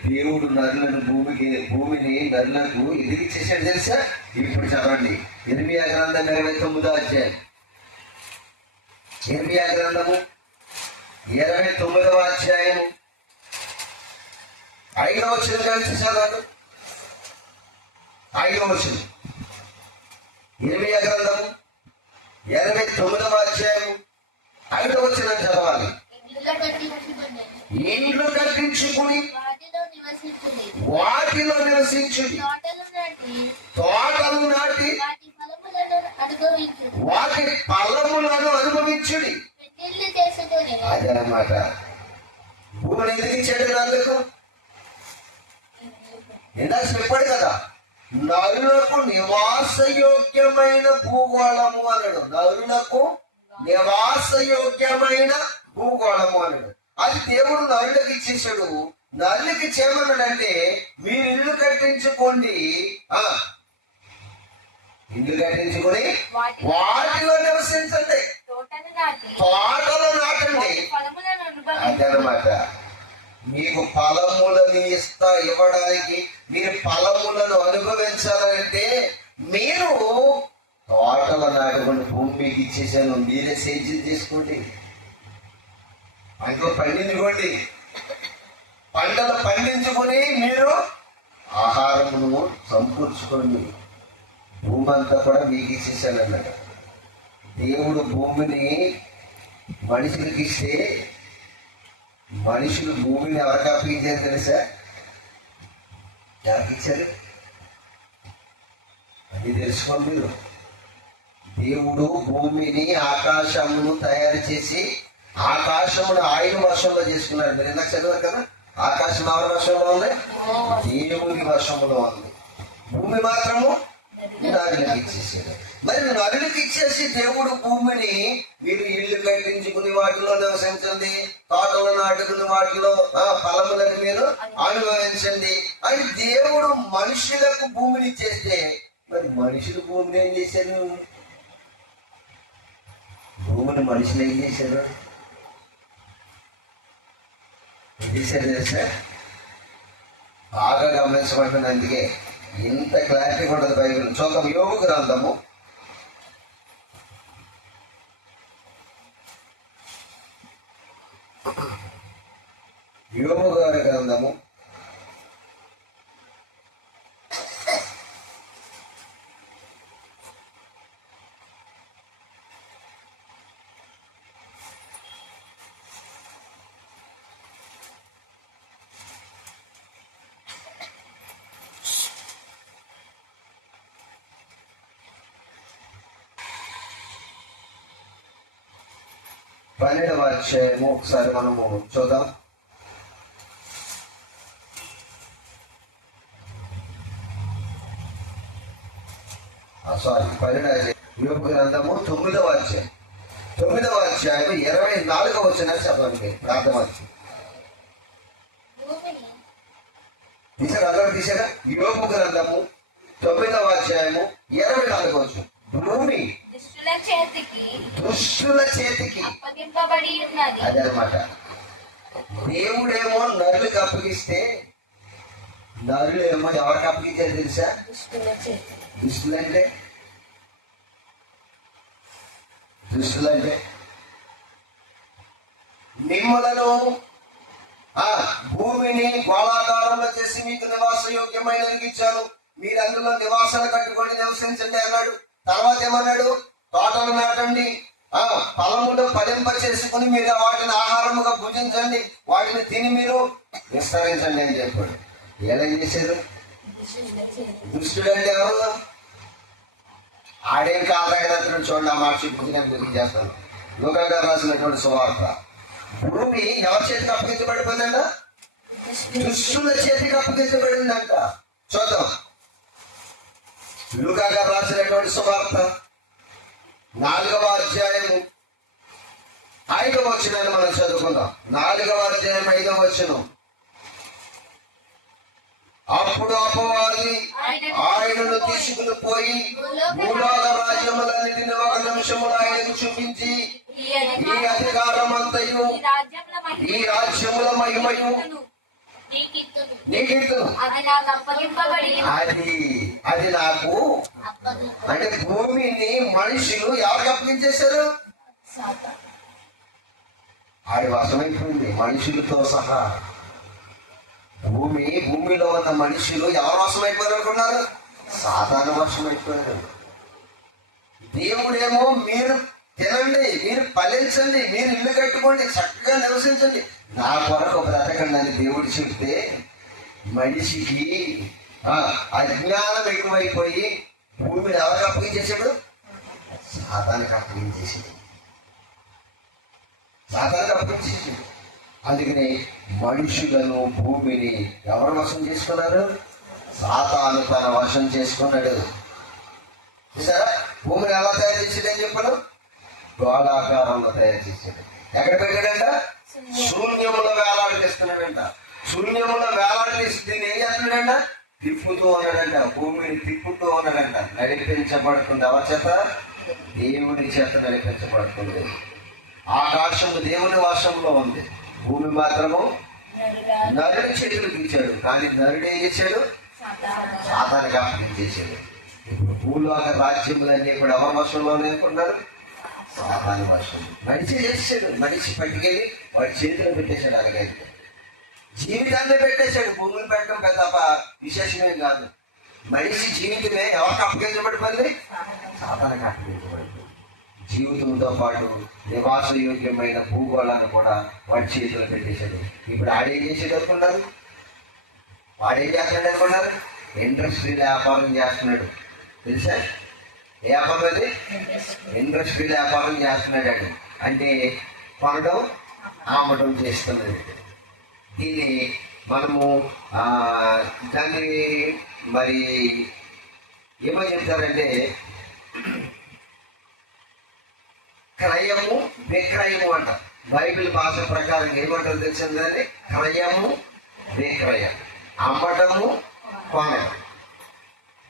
దేవుడు నరులను భూమిని నరులకు ఎదిగి చేశాడు తెలుసా? ఇప్పుడు చదవండి ఇర్మియా గ్రంథం 29వ అధ్యాయం. ఇర్మియా గ్రంథము 29వ అధ్యాయము 5వ వచనం కలిసి చదవండి. 5వ వచనం. ఇర్మియా గ్రంథము 29వ అధ్యాయము 5వ వచనం చదవాలి. ఇండ్లు కట్టించుకుని వాటిలో నివసించుడి, తోటలు నాటి వాటి ఫలములను అనుభవించుడి. అదనమాట. భూమిని ఎదిగించాడు అందుకు. ఇందాక చెప్పాడు కదా, నరులకు నివాసయోగ్యమైన భూగోళము అన్నాడు. నరులకు నివాసయోగ్యమైన భూగోళము అన్నాడు. అది దేవుడు నరులకు ఇచ్చేసాడు. నరులకు ఇచ్చేమన్నాడంటే మీరు ఇల్లు కట్టించుకోండి, ఇల్లు కట్టించుకొని వాటిలో నివసించండి, తోటలు నాటండి. అదనమాట. మీకు ఫలములను ఇవ్వడానికి, మీరు ఫలములను అనుభవించాలంటే మీరు తోటలు నాటుకొని భూమి మీకు ఇచ్చేసాను, మీరే సేద్యం చేసుకోండి, పంటలు పండించుకోండి, పంటలు పండించుకొని మీరు ఆహారమును సమకూర్చుకోండి, భూమి అంతా కూడా మీకు ఇచ్చేసాను అన్నాడు. దేవుడు భూమిని మనుషులకి ఇస్తే మనుషులు భూమిని ఎవరికి అప్పగించారు తెలుసా? ఎవరికి ఇచ్చారు? అది తెలుసుకోండి మీరు. దేవుడు భూమిని ఆకాశమును తయారు చేసి ఆకాశమును ఆయన వర్షంలో చేసుకున్నాడు. మీరు ఇందాక చదివారు కదా, ఆకాశం ఎవరి వర్షంలో ఉంది? దేవుని వర్షంలో ఉంది. భూమి మాత్రము నరులకు ఇచ్చేసాడు. మరి నరులకు ఇచ్చేసి దేవుడు భూమిని మీరు ఇల్లు కట్టించుకుని వాటిలో నివసించండి, తోటలు నాటుకుని వాటిలో ఫలములను మీరు అనుభవించండి అని దేవుడు మనుషులకు భూమిని ఇచ్చేస్తే, మరి మనుషులు భూమిని ఏం చేశారు? భూమిని మనుషులు ఏం చేశారు? తెలుసా? బాగా గమనించబడుతుంది. అందుకే ఇంత క్లారిటీ ఉండదు బైబిల్. చూద్దాం యోబు గ్రంథము 12వ అధ్యాయము ఒకసారి మనము చూద్దాం. యోబు గ్రంథము 9వ అధ్యాయం 24వ వచనం చదవండి. ప్రార్థన తీసారా? అందరూ తీసారా? యోబు గ్రంథము 9వ అధ్యాయము 24వ వచనం. భూమి దుష్టుల చేతికి అప్పగింపబడి ఉన్నది. అదనమాట. దేవుడేమో నరులకు అప్పగిస్తే నరులు ఏమో ఎవరికి అప్పగించారు తెలుసా? దుష్టులంటే మిమ్మలను భూమిని గోళాకారంలో చేసి మీకు నివాస యోగ్యమైనది ఇచ్చాను, మీరు అందులో నివాసాలు కట్టుకొని నివసించండి అన్నాడు. తర్వాత ఏమన్నాడు? తోటలు నాటండి, ఫలములు ఫలింప చేసుకుని మీరు వాటిని ఆహారముగా భుజించండి, వాటిని తిని మీరు విస్తరించండి అని చెప్పాడు. ఏం చేశారు? దుష్టుడంటే ఎవరు? ఆడేం కాదగినట్టు చూడండి. ఆ మాట చూపించి నేను గుర్తు చేస్తాను. లూకా గారు రాసినటువంటి సువార్త. భూమి ఎవరి చేతికి అప్పగించబడిపోయిందంట? దుష్టుల చేతికి అప్పగించబడిందంట. చూద్దాం. లూకా గారు రాసినటువంటి సువార్త 4వ అధ్యాయము 5వ వచనాన్ని మనం చదువుకుందాం. 4వ అధ్యాయం 5వ వచనం. అప్పుడు అపవాది ఆయనను తీసుకుని పోయి భూలోక రాజ్యములన్నిటిని ఒక నిమిషములో ఆయనకు చూపించి, ఈ అధికారమంతయు ఈ రాజ్యముల మహిమయు నీకిత్తును, అది నాకు. అంటే భూమిని మనుషులు ఎవరికి అప్పగించేశారు? ఆడి వశమైపోయింది మనుషులతో సహా. భూమిలో ఉన్న మనుషులు ఎవరు వశమైపోయారు అనుకున్నారు? సాతాను వశమైపోయారు. దేవుడేమో మీరు తినండి, మీరు ఫలించండి, మీరు ఇల్లు కట్టుకోండి, చక్కగా నివసించండి, నా కొరకు బ్రతకండి అని దేవుడు చెప్తే మనిషికి అజ్ఞానం ఎక్కువైపోయి భూమిని ఎవరికి అప్పగించేసాడు? సాతానికి అప్పగించేసాడు. అందుకని మనుషులను భూమిని ఎవరు వశం చేసుకున్నారు? సాతాను తన వశం చేసుకున్నాడు. చూసారా? భూమిని ఎలా తయారు చేసాడని చెప్పాడు? గోళాకారంలో తయారు చేశాడు. ఎక్కడ పెట్టాడంట? శూన్యములో వేలాడిస్తున్నాడంట. శూన్యములో వేలాడదీసి దీన్ని ఏం చేస్తున్నాడంట? తిప్పుతూ ఉన్నాడంట. భూమిని తిప్పుతూ ఉన్నాడంట. నడిపించబడుతుంది ఎవరి చేత? దేవుని చేత నడిపించబడుతుంది. ఆకాశము దేవుని వశంలో ఉంది, భూమి మాత్రము నరుడి చేతులకు ఇచ్చాడు. కానీ నరుడు ఏం చేశాడు? సాతానికి అప్పగించేశాడు. ఇప్పుడు భూలోక రాజ్యములన్నీ ఇప్పుడు ఎవరి వశంలోనే అనుకున్నారు? సాతాను వశం. మనిషి చేసాడు. మనిషి పట్టుకెళ్ళి వాడి చేతిలో పెట్టేశాడు. అలాగే జీవితాన్ని పెట్టేశాడు. భూమిని పెట్టడం పెద్ద విశేషమే కాదు. మనిషి జీవితమే ఎవరికి అప్పగించబడిపోయింది? సాతానికి అప్పగించబడింది. జీవితంతో పాటు నివాస యోగ్యమైన భూగోళాన్ని కూడా వాడి చేతిలో పెట్టేశాడు. ఇప్పుడు ఆడేం చేసేది అనుకున్నారు? వాడేం చేస్తున్నాడు అనుకున్నారు? ఇండస్ట్రీలో వ్యాపారం చేస్తున్నాడు. తెలుసా? ఏ వ్యాపారం అది? ఇండస్ట్రీలో వ్యాపారం చేస్తున్నాడు. అంటే కొనడం అమ్మడం చేస్తున్నాడు. దీన్ని మనము దాన్ని మరి ఏమో చెప్తారంటే క్రయము విక్రయము అంట. బైబిల్ భాష ప్రకారం ఏమంటారు తెలిసిందని? క్రయము విక్రయం, అమ్మటము కొనడం.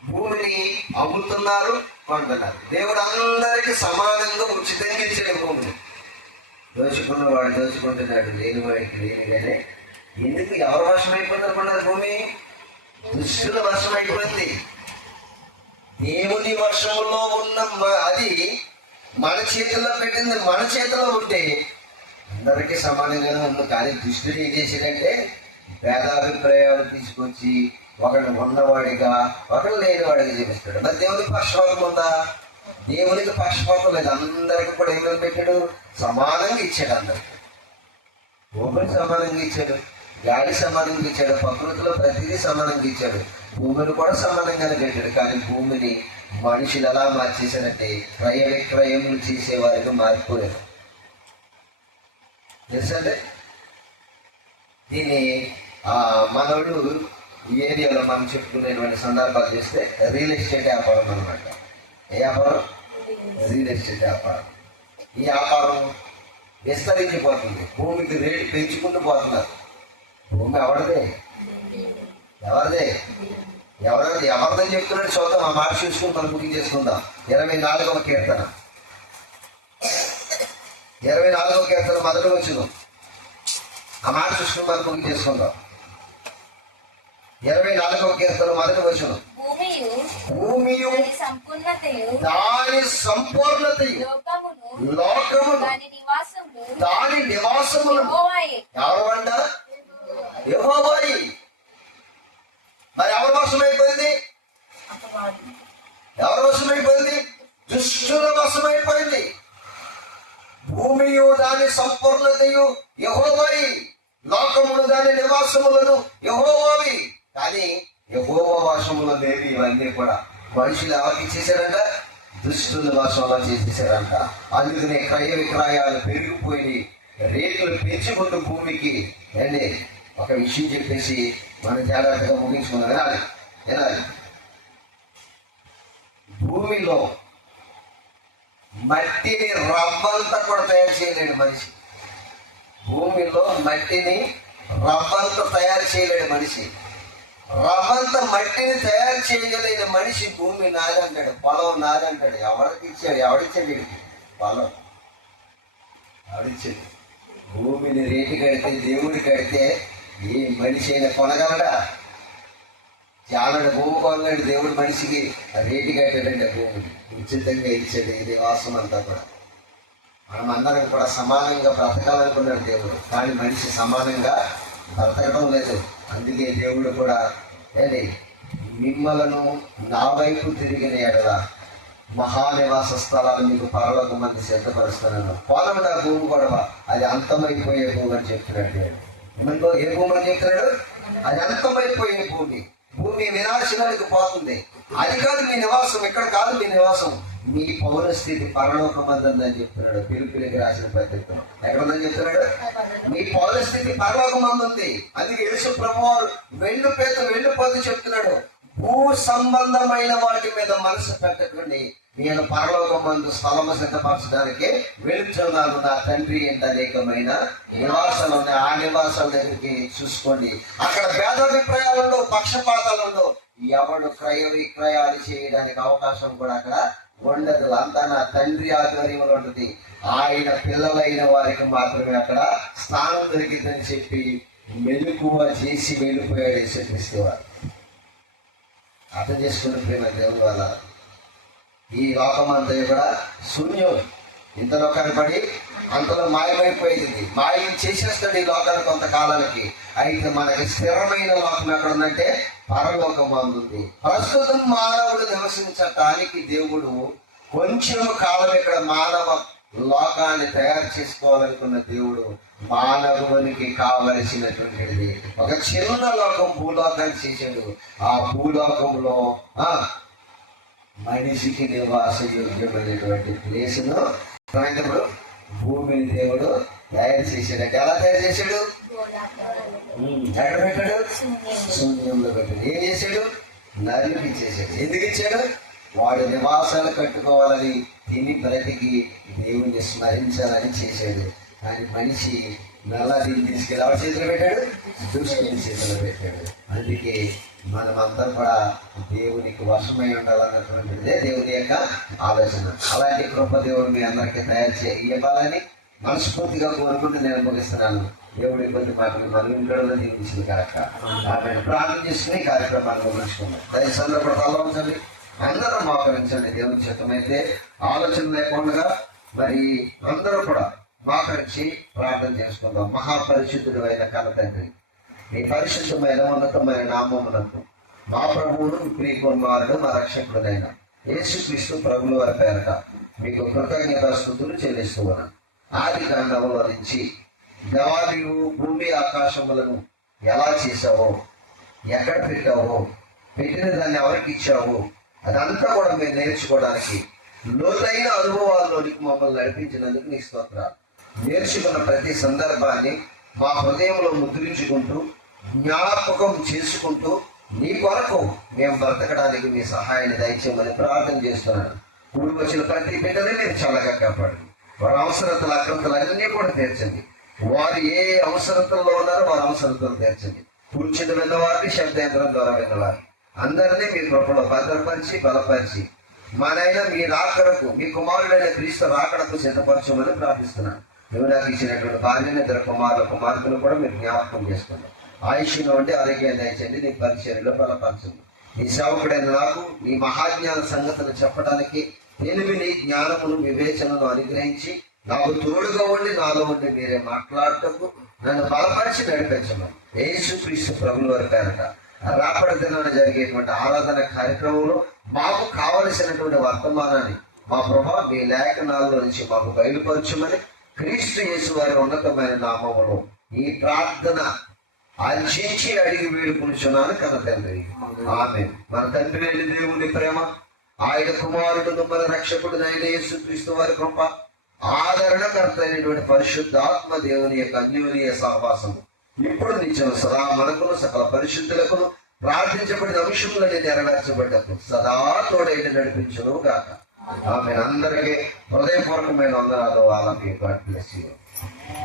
భూమిని అమ్ముతున్నారు, కొంటున్నారు. దేవుడు అందరికీ సమానంగా ఉచితంగా ఇచ్చాడు భూమిని. దోచుకున్నవాడు దోచుకుంటున్నాడు, లేనివాడికి లేనిగానే. ఎందుకు ఎవరు వశమైపోతున్నారు? భూమి దుష్టుల వశమైపోయింది. దేవుని వర్షంలో ఉన్న అది మన చేతుల్లో పెట్టింది. మన చేతిలో ఉంటే అందరికీ సమానంగానే ఉంది. కానీ దుష్టుడు ఏం చేశాడంటే భేదాభిప్రాయాలు తీసుకొచ్చి ఒకడు ఉన్నవాడిగా ఒకడు లేనివాడిగా చూపిస్తాడు. మరి దేవునికి పక్షపాతం ఉందా? దేవునికి పక్షపాతం లేదు. అందరికి కూడా ఏమేమి పెట్టాడు? సమానంగా ఇచ్చాడు. అందరికి భూమిని సమానంగా ఇచ్చాడు, గాలి సమానంగా ఇచ్చాడు, ప్రకృతిలో ప్రతిదీ సమానంగా ఇచ్చాడు. భూమిని కూడా సమానంగానే పెట్టాడు. కానీ భూమిని మనుషులు ఎలా మార్చేశారంటే క్రయ విక్రయములు చేసేవారికి మారిపోయారు. తెలుసండి? దీన్ని మనోళ్ళు ఈ ఏరియాలో మనం చెప్పుకునేటువంటి సందర్భాలు చేస్తే రియల్ ఎస్టేట్ వ్యాపారం అనమాట. ఏ వ్యాపారం? రియల్ ఎస్టేట్ వ్యాపారం. ఈ వ్యాపారం విస్తరించిపోతుంది. భూమికి రేటు పెంచుకుంటూ పోతున్నారు. భూమి ఎవరిదే? ఎవరిదని చెప్తున్నాడు చూద్దాం. ఆ మాట చూసుకుని మనం బుక్ చేసుకుందాం. 24వ కీర్తన మొదటి వచనం. ఆ మాట చూసుకుని మనం బుక్ చేసుకుందాం. 24వ కీర్తన 1వ వచనం. భూమియు భూమియు దాని సంపూర్ణతయు దాని సంపూర్ణతయు లోకమును దాని నివాసము దాని నివాసములు యెహోవాయే. ఎవరంట? యెహోవాయే. మరి ఎవరి వశమైపోయింది? ఎవరి వశమైపోయింది? దుష్టుల వశమైపోయింది. భూమియు దాని సంపూర్ణతయు యెహోవాయే, లోకములు దాని నివాసములను యెహోవావి. కానీ యెహోవా వశములో లేవి ఇవన్నీ కూడా మనుషులు ఎవరికి ఇచ్చేసారంట? దుష్టుల వశంలో చేసేసారంట. అందుకనే క్రయ విక్రయాలు పెరిగిపోయి రేట్లు పెంచుకుంటూ భూమికి అండి. ఒక విషయం చెప్పేసి మనం జాగ్రత్తగా ముగించుకున్నాం. వినాలి వినాలి. భూమిలో మట్టిని రవ్వంతా కూడా తయారు చేయలేడు మనిషి. భూమిలో మట్టిని రవ్వంతా తయారు చేయలేడు మనిషి. రవ్వంత మట్టిని తయారు చేయగలిగిన మనిషి భూమి నాదంటాడు, పొలం నాదంటాడు. ఎవరికి ఇచ్చాడు? ఎవడిచ్చాడు? వీడికి పొలం ఎవడిచ్చాడు? భూమిని రేటు కడితే, దేవుడి కడితే ఏ మనిషి అయినా కొనగలడా? జానడు భూమి కొనలేడు. దేవుడు మనిషికి రేటు కట్టాడంటే భూమిని ఉచితంగా ఇచ్చాడు. ఇది వాసం అంతా కూడా మనం అందరం కూడా సమానంగా బ్రతకాలనుకున్నాడు దేవుడు. కానీ మనిషి సమానంగా బ్రతకడం లేదు. అందుకే దేవుడు కూడా ఏంటి, మిమ్మలను నా వైపు తిరిగిన ఎడల మహానివాస స్థలాలు మీకు పరలోక మంది సిద్ధపరుస్తున్నాను. పోలమడా భూమి గొడవ, అది అంతమైపోయే భూమి అని చెప్తున్నాడు. ఏమనుకో, ఏ భూమి అని చెప్తున్నాడు? అది అంతమైపోయే భూమి. భూమి వినాశనానికి పోతుంది. అది కాదు మీ నివాసం, ఇక్కడ కాదు మీ నివాసం. మీ పౌర స్థితి పరలోక మంది అని చెప్తున్నాడు. పిలుపులకి రాసిన పత్రికలో ఎక్కడుందని చెప్తున్నాడు? మీ పౌర స్థితి పరలోక మంది ఉంది. అందుకే యేసు ప్రభువారు వెళ్ళిపోతూ చెప్తున్నాడు, భూ సంబంధమైన వాటి మీద మనసు పెట్టకండి, నేను పరలోక మందు స్థలము సిద్ధపరచడానికి వెళుతున్నాను. నా తండ్రి ఎంత అనేకమైన నివాసాలు ఉన్నాయి. ఆ నివాసాల దగ్గరికి చూసుకోండి. అక్కడ భేదాభిప్రాయాలలో, పక్షపాతాలలో ఎవడు క్రయ విక్రయాలు చేయడానికి అవకాశం కూడా అక్కడ ఉండదు. అంతా నా తండ్రి ఆధ్వర్యంలో ఉంటుంది. ఆయన పిల్లలైన వారికి మాత్రమే అక్కడ స్థానం దొరికిందని చెప్పి మెలకువ చేసి వెళ్ళిపోయాడు యేసుక్రీస్తు వారు. అర్థం చేసుకున్న ప్రేమ దేవుని వల్ల ఈ లోకం అంతా కూడా శూన్యం. ఇంతలో కనపడి అంతలో మాయమైపోయింది. మాయం చేసేస్తాడు ఈ లోకాన్ని కొంతకాలానికి. అయితే మనకి స్థిరమైన లోకం ఎక్కడుందంటే పరలోకం అందుంది. ప్రస్తుతం మానవుడు నివసించటానికి దేవుడు కొంచెం కాలం ఇక్కడ మానవ లోకాన్ని తయారు చేసుకోవాలనుకున్న దేవుడు మానవునికి కావలసినటువంటిది ఒక చిన్న లోకం, భూలోకాన్ని చేశాడు. ఆ భూలోకంలో మనిషికి నివాస యోగ్యమైనటువంటి ప్లేసును భూమిని దేవుడు తయారు చేశాడు. ఎలా తయారు చేశాడు? ఎక్కడ పెట్టాడు? శూన్యంలో పెట్టాడు. ఏం చేశాడు? నరికి చేశాడు. ఎందుకు ఇచ్చాడు? వాడు నివాసాలు కట్టుకోవాలని, తిని బ్రతికి దేవుణ్ణి స్మరించాలని చేశాడు. కానీ మనిషి నల్లాది తీసుకెళ్ళి ఎవరి చేతిలో పెట్టాడు? దుష్టుని చేతిలో పెట్టాడు. అందుకే మనమంతా కూడా దేవునికి వశమై ఉండాలన్నటువంటిదే దేవుని యొక్క ఆలోచన. అలాంటి కృప దేవుడు మీ అందరికీ తయారు ఇవ్వాలని మనస్ఫూర్తిగా కోరుకుంటూ నేను ముగిస్తున్నాను. దేవుడి కొద్ది మాటలు మన ఇంట్లో తీర్చింది కాక ప్రార్థన చేసుకుని కార్యక్రమాన్ని ముగించుకున్నాం. దయచేసి కూడా తలవంచండి, అందరూ మోకరించండి. దేవుని చిత్తమైతే ఆలోచన లేకుండా మరి అందరూ కూడా మోకరించి ప్రార్థన చేసుకుందాం. మహాపరిశుద్ధుడు అయిన కన్న తండ్రి, మీ పరిశుద్ధమైన ఉన్నతమైన నామమునందు మా ప్రభువును, ప్రియ కుమారుడు, మా రక్షకుడునైన యేసుక్రీస్తు ప్రభుల వారి పేరట మీకు కృతజ్ఞతాస్తుతులు చెల్లిస్తున్నాను. ఆది కాండములో నుంచి దేవాలయు భూమి ఆకాశములను ఎలా చేశావో, ఎక్కడ పెట్టావో, పెట్టిన దాన్ని ఎవరికి ఇచ్చావో అదంతా కూడా మేము నేర్చుకోవడానికి లోతైన అనుభవాల్లోనికి మమ్మల్ని నడిపించినందుకు నీ స్తోత్రాలు. నేర్చుకున్న ప్రతి సందర్భాన్ని మా హృదయంలో ముద్రించుకుంటూ, జ్ఞాపకం చేసుకుంటూ, నీ కొరకు మేము బ్రతకడానికి మీ సహాయాన్ని దయచేయమని ప్రార్థన చేస్తున్నాను. కూడి వచ్చిన ప్రతి బిడ్డని మీరు చల్లగా కాపాడండి. వారి అవసరతలు, అక్రతలు అన్నీ కూడా తీర్చండి. వారు ఏ అవసరతల్లో ఉన్నారో వారి అవసరతలు తీర్చండి. కూర్చుని విన్నవారిని, శబ్దేంద్రం ద్వారా విన్నవారు అందరినీ మీ కృపలో భద్రపరిచి బలపరిచి మనైనా మీ రాకడకు, మీ కుమారుడైన క్రీస్తు రాకడకు సిద్ధపరచమని ప్రార్థిస్తున్నాను. నువ్వు నాకు ఇచ్చినటువంటి భార్యని, ఇద్దరు కుమారులు, కుమార్తెలు కూడా మీరు జ్ఞాపకం చేసుకోండి. ఆయుష్ను ఉండి ఆరోగ్యాన్ని దయచండి. నీ పరిచర్యలో బలపరచండి. నీ సేవకుడైన నాకు నీ మహాజ్ఞాన సంగతులు చెప్పడానికి తెలివిని, జ్ఞానమును, వివేచనను అనుగ్రహించి నాకు తోడుగా ఉండి నాలో ఉండి మీరే మాట్లాడటకు నన్ను బలపరిచి నడిపించమని యేసుక్రీస్తు ప్రభువుల వారి పేరట రాపడి దినాన జరిగేటువంటి ఆరాధన కార్యక్రమంలో మాకు కావలసినటువంటి వర్తమానాన్ని మా ప్రభా మీ లేఖనాల్లో నుంచి మాకు బయలుపరచమని క్రీస్తు యేసు వారి ఉన్నతమైన నామములో ఈ ప్రార్థన అందించి అడిగి వేడుకుంటున్నాను కన్న తండ్రి, ఆమేన్. మన తండ్రి అయిన దేవుని ప్రేమ, ఆయన కుమారుడును మన రక్షకుడు అయిన యేసుక్రీస్తు వారి కృప, ఆదరణకర్త అయినటువంటి పరిశుద్ధాత్మ దేవుని యొక్క అన్యోన్య సహవాసము ఇప్పుడు నిత్యం సదా మనకును సకల పరిశుద్ధులకును ప్రార్థించబడిన అంశములని నెరవేర్చబడ్డకు సదా తోడైన నడిపించును గాక. ఆమె అందరికీ హృదయపూర్వకమైన వందనాలు. వాళ్ళకి గాడ్ బ్లెస్ యు.